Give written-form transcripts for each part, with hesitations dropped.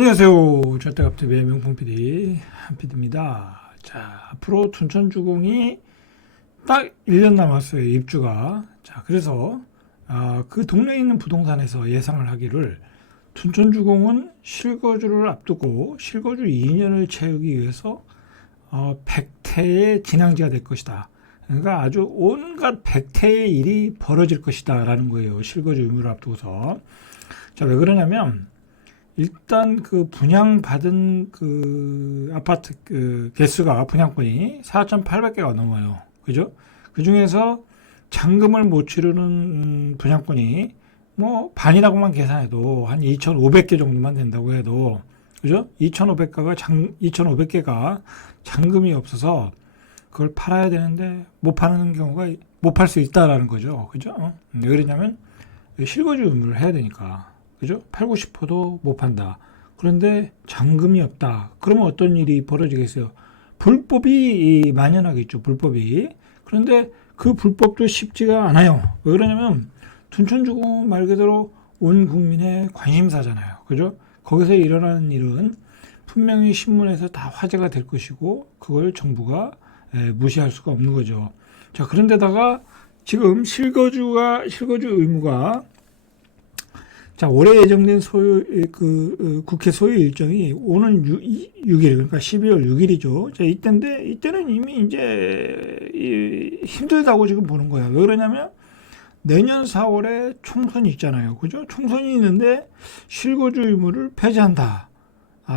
안녕하세요. 저택업TV의 명품 PD 한PD입니다. 자, 앞으로 둔천주공이 딱 1년 남았어요. 입주가. 자, 그래서 그 동네에 있는 부동산에서 예상을 하기를 둔천주공은 실거주를 앞두고 실거주 2년을 채우기 위해서 100태의 진앙지가 될 것이다. 그러니까 아주 온갖 100태의 일이 벌어질 것이다 라는 거예요. 실거주 의무를 앞두고서. 자, 왜 그러냐면 일단 그 분양받은 그 아파트 그 개수가 분양권이 4,800개가 넘어요. 그죠? 그 중에서 잔금을 못 치르는 분양권이 뭐 반이라고만 계산해도 한 2,500개 정도만 된다고 해도, 그죠? 2,500개가 잔금이 없어서 그걸 팔아야 되는데 못 파는 경우가 못 팔 수 있다라는 거죠. 그죠? 왜 그러냐면 실거주 의무를 해야 되니까. 그죠? 팔고 싶어도 못 판다. 그런데 잔금이 없다. 그러면 어떤 일이 벌어지겠어요? 불법이 만연하겠죠. 불법이. 그런데 그 불법도 쉽지가 않아요. 왜 그러냐면 둔천주공 말 그대로 온 국민의 관심사잖아요. 그죠? 거기서 일어나는 일은 분명히 신문에서 다 화제가 될 것이고 그걸 정부가 무시할 수가 없는 거죠. 자, 그런데다가 지금 실거주 의무가 자, 올해 예정된 국회 소요 일정이 오는 6일, 그러니까 12월 6일이죠. 자, 이때는 이미 이제 힘들다고 지금 보는 거야. 왜 그러냐면 내년 4월에 총선이 있잖아요. 그죠? 총선이 있는데 실거주 의무를 폐지한다.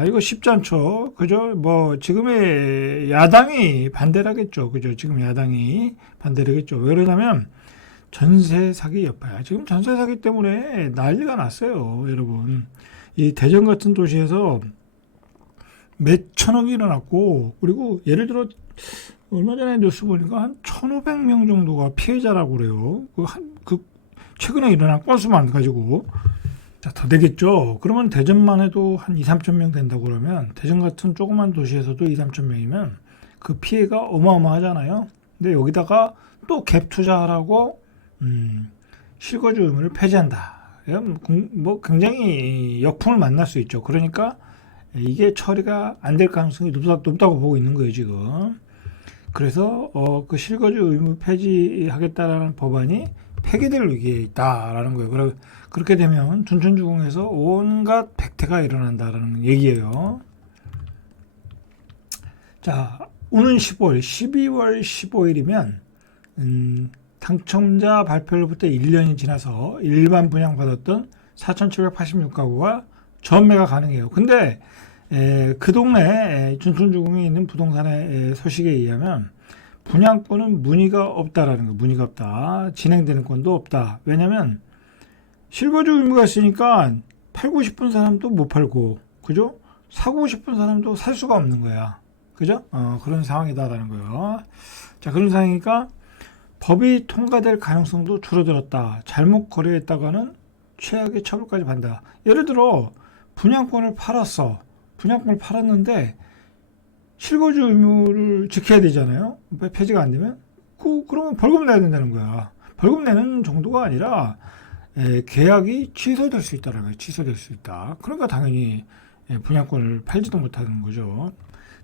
이거 쉽지 않죠. 그죠? 뭐, 지금의 야당이 반대를 하겠죠. 그죠? 지금 야당이 반대를 하겠죠. 왜 그러냐면 전세 사기 여파야. 지금 전세 사기 때문에 난리가 났어요, 여러분. 이 대전 같은 도시에서 몇 천억이 일어났고, 그리고 예를 들어 얼마 전에 뉴스 보니까 한 1,500명 정도가 피해자라고 그래요. 최근에 일어난 건수만 가지고. 자, 더 되겠죠. 그러면 대전만 해도 한 2, 3천 명 된다고 그러면 대전 같은 조그만 도시에서도 2, 3천 명이면 그 피해가 어마어마하잖아요. 근데 여기다가 또 갭 투자하라고 실거주 의무를 폐지한다. 뭐 굉장히 역풍을 만날 수 있죠. 그러니까 이게 처리가 안 될 가능성이 높다고 보고 있는 거예요, 지금. 그래서 그 실거주 의무 폐지하겠다라는 법안이 폐기될 위기에 있다라는 거예요. 그렇게 되면 둔천주공에서 온갖 백태가 일어난다라는 얘기예요. 자, 오는 12월 15일이면 당첨자 발표로부터 1년이 지나서 일반 분양받았던 4,786가구가 전매가 가능해요. 근데 그 동네 둔천주공에 있는 부동산의 소식에 의하면 분양권은 문의가 없다라는 거. 문의가 없다. 진행되는 건도 없다. 왜냐면 실거주 의무가 있으니까 팔고 싶은 사람도 못 팔고, 그죠? 사고 싶은 사람도 살 수가 없는 거야. 그죠? 그런 상황이다라는 거예요. 자, 그런 상황이니까 법이 통과될 가능성도 줄어들었다. 잘못 거래했다가는 최악의 처벌까지 받는다. 예를 들어 분양권을 팔았는데 실거주 의무를 지켜야 되잖아요. 폐지가 안 되면 그러면 벌금 내야 된다는 거야. 벌금 내는 정도가 아니라 계약이 취소될 수 있다는 거예요. 취소될 수 있다. 그러니까 당연히 분양권을 팔지도 못하는 거죠.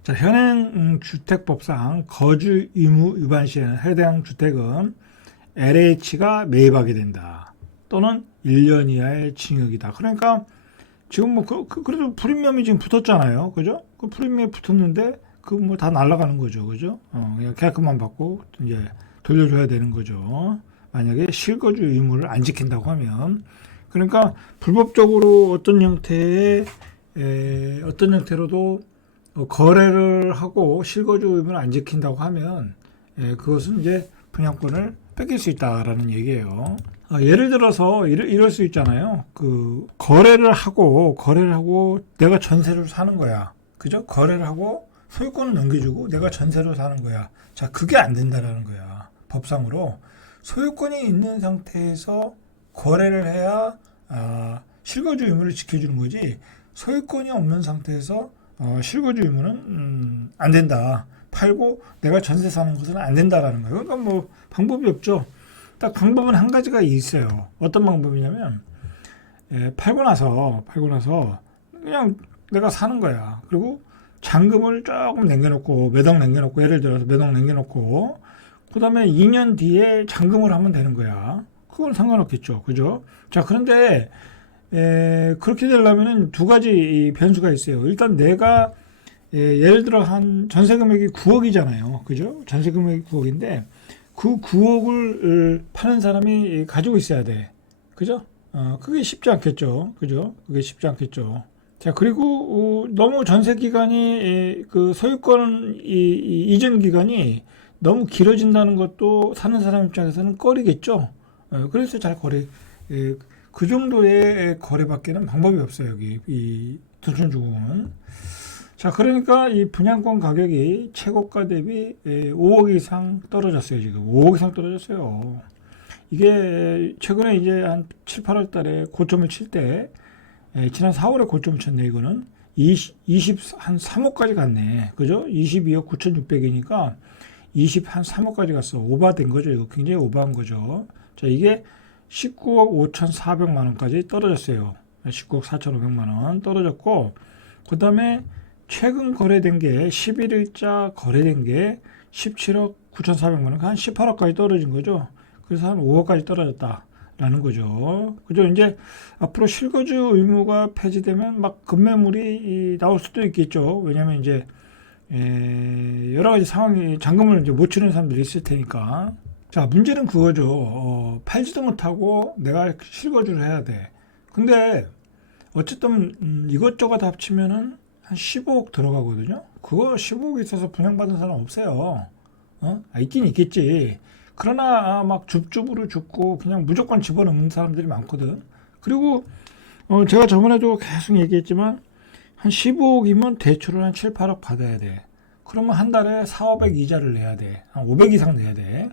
자, 현행 주택법상 거주 의무 위반 시에는 해당 주택은 LH가 매입하게 된다. 또는 1년 이하의 징역이다. 그러니까 지금 뭐 그래도 프리미엄이 지금 붙었잖아요. 그죠? 그 프리미엄이 붙었는데 그 뭐 다 날아가는 거죠. 그죠? 그냥 계약금만 받고 이제 돌려줘야 되는 거죠. 만약에 실거주 의무를 안 지킨다고 하면. 그러니까 불법적으로 어떤 형태로도 거래를 하고 실거주 의무를 안 지킨다고 하면 그것은 이제 분양권을 뺏길 수 있다라는 얘기예요. 예를 들어서 이럴 수 있잖아요. 그 거래를 하고 내가 전세를 사는 거야. 그죠? 거래를 하고 소유권을 넘겨주고 내가 전세로 사는 거야. 자, 그게 안 된다라는 거야. 법상으로 소유권이 있는 상태에서 거래를 해야 실거주 의무를 지켜주는 거지. 소유권이 없는 상태에서 실거주 의무는 안 된다. 팔고 내가 전세 사는 것은 안 된다라는 거예요. 그러니까 뭐 방법이 없죠. 딱 방법은 한 가지가 있어요. 어떤 방법이냐면 팔고 나서 그냥 내가 사는 거야. 그리고 잔금을 조금 남겨놓고 몇 억 남겨놓고 예를 들어서 몇 억 남겨놓고 그 다음에 2년 뒤에 잔금을 하면 되는 거야. 그건 상관없겠죠. 그죠? 자, 그런데 그렇게 되려면은 두 가지 변수가 있어요. 일단 내가 예를 들어 한 전세 금액이 9억이잖아요. 그죠? 전세 금액이 9억인데 그 9억을 파는 사람이 가지고 있어야 돼. 그죠? 그게 쉽지 않겠죠. 그죠? 그게 쉽지 않겠죠. 자, 그리고 너무 전세 기간이 그 소유권 이전 기간이 너무 길어진다는 것도 사는 사람 입장에서는 꺼리겠죠. 그래서 잘 그 정도의 거래밖에는 방법이 없어요. 여기 이 둔촌주공은. 자, 그러니까 이 분양권 가격이 최고가 대비 5억 이상 떨어졌어요. 지금 5억 이상 떨어졌어요. 이게 최근에 이제 한 7, 8월 달에 고점을 칠 때 지난 4월에 고점을 쳤네. 이거는 한 3억까지 갔네. 그죠? 22억 9,600이니까 한 3억까지 갔어. 오버된 거죠. 이거 굉장히 오버한 거죠. 자, 이게 19억 5,400만 원까지 떨어졌어요. 19억 4,500만 원 떨어졌고, 그 다음에 최근 거래된 게 11일자 거래된 게 17억 9,400만 원, 한 18억까지 떨어진 거죠. 그래서 한 5억까지 떨어졌다라는 거죠. 그죠? 이제 앞으로 실거주 의무가 폐지되면 막 급매물이 나올 수도 있겠죠. 왜냐면 이제 여러 가지 상황이 잔금을 이제 못 치는 사람들이 있을 테니까. 자, 문제는 그거죠. 팔지도 못하고 내가 실거주를 해야 돼. 근데 어쨌든 이것저것 합치면은 한 15억 들어가거든요. 그거 15억 있어서 분양받은 사람 없어요. 있긴 있겠지. 그러나 막 줍줍으로 죽고 그냥 무조건 집어넣는 사람들이 많거든. 그리고 제가 저번에도 계속 얘기했지만 한 15억이면 대출을 한 7, 8억 받아야 돼. 그러면 한 달에 4, 500 이자를 내야 돼. 한 500 이상 내야 돼.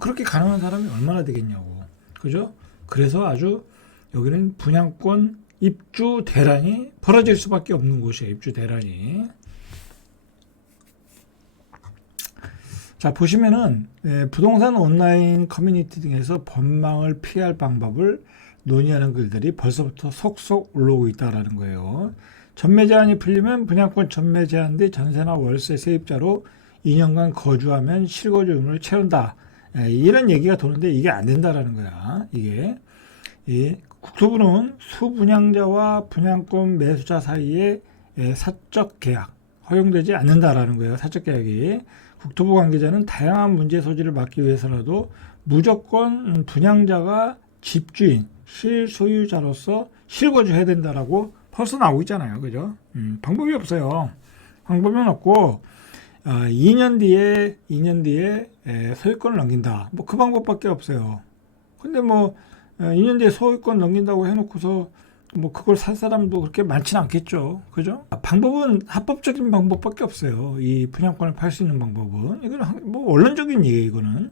그렇게 가능한 사람이 얼마나 되겠냐고. 그죠? 그래서 아주 여기는 분양권 입주 대란이 벌어질 수밖에 없는 곳이에요. 입주 대란이. 자, 보시면은 부동산 온라인 커뮤니티 등에서 법망을 피할 방법을 논의하는 글들이 벌써부터 속속 올라오고 있다라는 거예요. 전매 제한이 풀리면 분양권 전매 제한 뒤 전세나 월세 세입자로 2년간 거주하면 실거주 의무를 채운다. 이런 얘기가 도는데 이게 안 된다라는 거야. 이게 국토부는 수분양자와 분양권 매수자 사이에 사적 계약 허용되지 않는다라는 거예요. 사적 계약이. 국토부 관계자는 다양한 문제 소지를 막기 위해서라도 무조건 분양자가 집주인, 실소유자로서 실거주해야 된다라고 벌써 나오고 있잖아요. 그죠? 방법이 없어요. 방법은 없고 2년 뒤에 소유권을 넘긴다. 뭐 그 방법밖에 없어요. 근데 뭐 2년 뒤에 소유권 넘긴다고 해놓고서 뭐 그걸 살 사람도 그렇게 많지는 않겠죠. 그죠? 방법은 합법적인 방법밖에 없어요. 이 분양권을 팔 수 있는 방법은. 이거는 뭐 원론적인 얘기예요. 이거는.